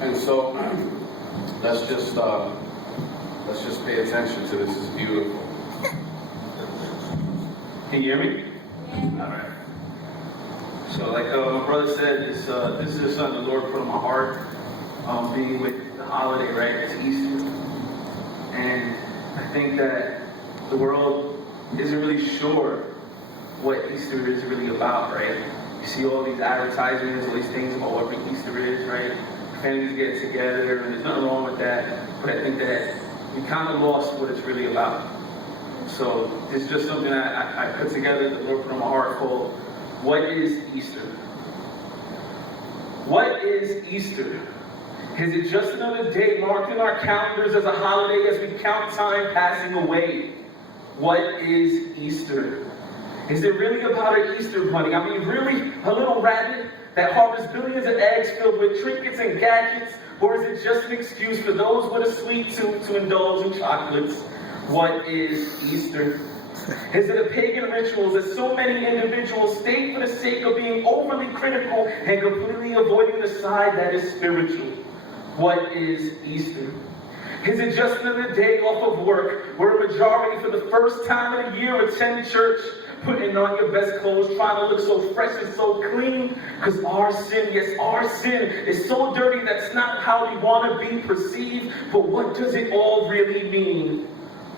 And so let's just pay attention to this. It's beautiful. Can you hear me? All right. So like my brother said, this is just something the Lord put on my heart, being with the holiday, right? It's Easter. And I think that the world isn't really sure what Easter is really about, right? You see all these advertisements, all these things about what Easter is, right? Families get together, and there's nothing wrong with that. But I think that we kind of lost what it's really about. So it's just something that I put together, the Lord put on my heart, called What is Easter? What is Easter? Is it just another day marked in our calendars as a holiday as we count time passing away? What is Easter? Is it really about an Easter bunny? I mean, really a little rabbit that harvests billions of eggs filled with trinkets and gadgets? Or is it just an excuse for those with a sweet tooth to indulge in chocolates? What is Easter? Is it a pagan ritual that so many individuals state for the sake of being overly critical and completely avoiding the side that is spiritual? What is Easter? Is it just another day off of work where a majority for the first time in a year attend church, putting on your best clothes, trying to look so fresh and so clean? Because our sin, yes, our sin is so dirty that's not how we want to be perceived. But what does it all really mean?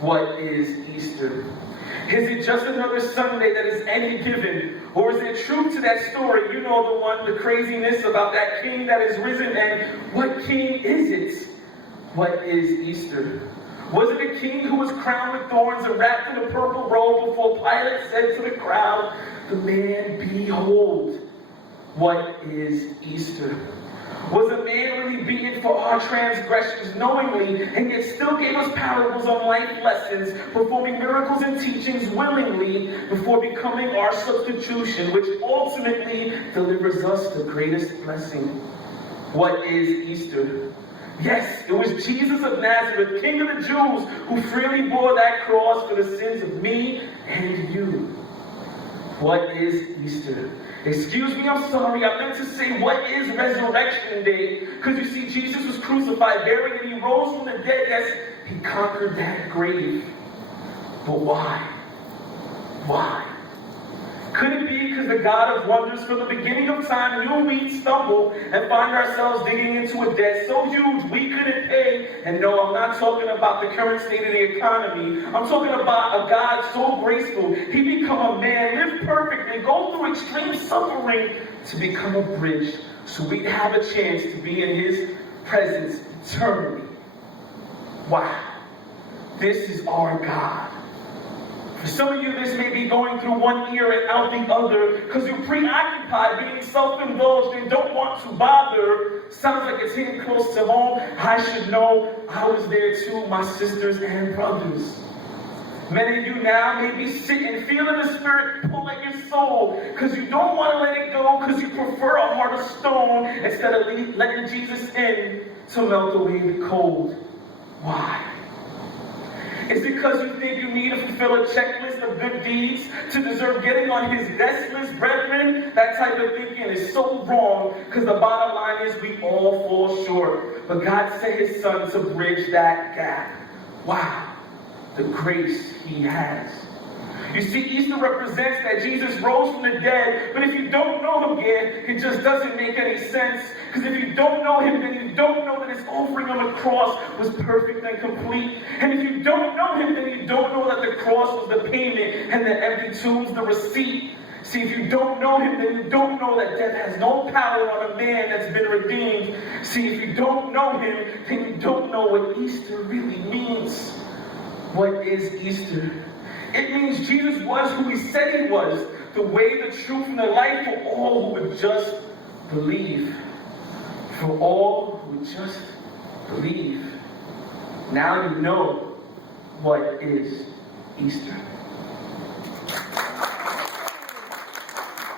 What is Easter? Is it just another Sunday that is any given? Or is it true to that story? You know the one, the craziness about that king that is risen. And what king is it? What is Easter? Was it a king who was crowned with thorns and wrapped in a purple robe before Pilate said to the crowd, "The man, behold"? What is Easter? Was a man really beaten for our transgressions knowingly, and yet still gave us parables on life lessons, performing miracles and teachings willingly before becoming our substitution, which ultimately delivers us the greatest blessing? What is Easter? Yes, it was Jesus of Nazareth, King of the Jews, who freely bore that cross for the sins of me and you. What is Easter? Excuse me, I'm sorry, I meant to say, what is Resurrection Day? Because you see, Jesus was crucified, buried, and he rose from the dead. Yes, he conquered that grave. But why? Why? Could it be because the God of wonders from the beginning of time knew we'd stumble and find ourselves digging into a debt so huge we couldn't pay? And no, I'm not talking about the current state of the economy. I'm talking about a God so graceful, he become a man, live perfectly, go through extreme suffering to become a bridge so we'd have a chance to be in his presence eternally. Wow. This is our God. For some of you, this may be going through one ear and out the other because you're preoccupied, being self-indulged, and don't want to bother. Sounds like it's hitting close to home. I should know I was there too, my sisters and brothers. Many of you now may be sitting, feeling the Spirit pull at your soul because you don't want to let it go because you prefer a heart of stone instead of letting Jesus in to melt away the cold. Why? Is it because you think you need to fulfill a checklist of good deeds to deserve getting on his guest list, brethren? That type of thinking is so wrong because the bottom line is we all fall short. But God sent his son to bridge that gap. Wow, the grace he has. You see, Easter represents that Jesus rose from the dead, but if you don't know him yet, it just doesn't make any sense. Because if you don't know him, then you don't know that his offering on the cross was perfect and complete. And if you don't know him, then you don't know that the cross was the payment and the empty tomb's the receipt. See, if you don't know him, then you don't know that death has no power on a man that's been redeemed. See, if you don't know him, then you don't know what Easter really means. What is Easter? It means Jesus was who he said he was, the way, the truth, and the life for all who would just believe. For all who would just believe. Now you know what is Easter.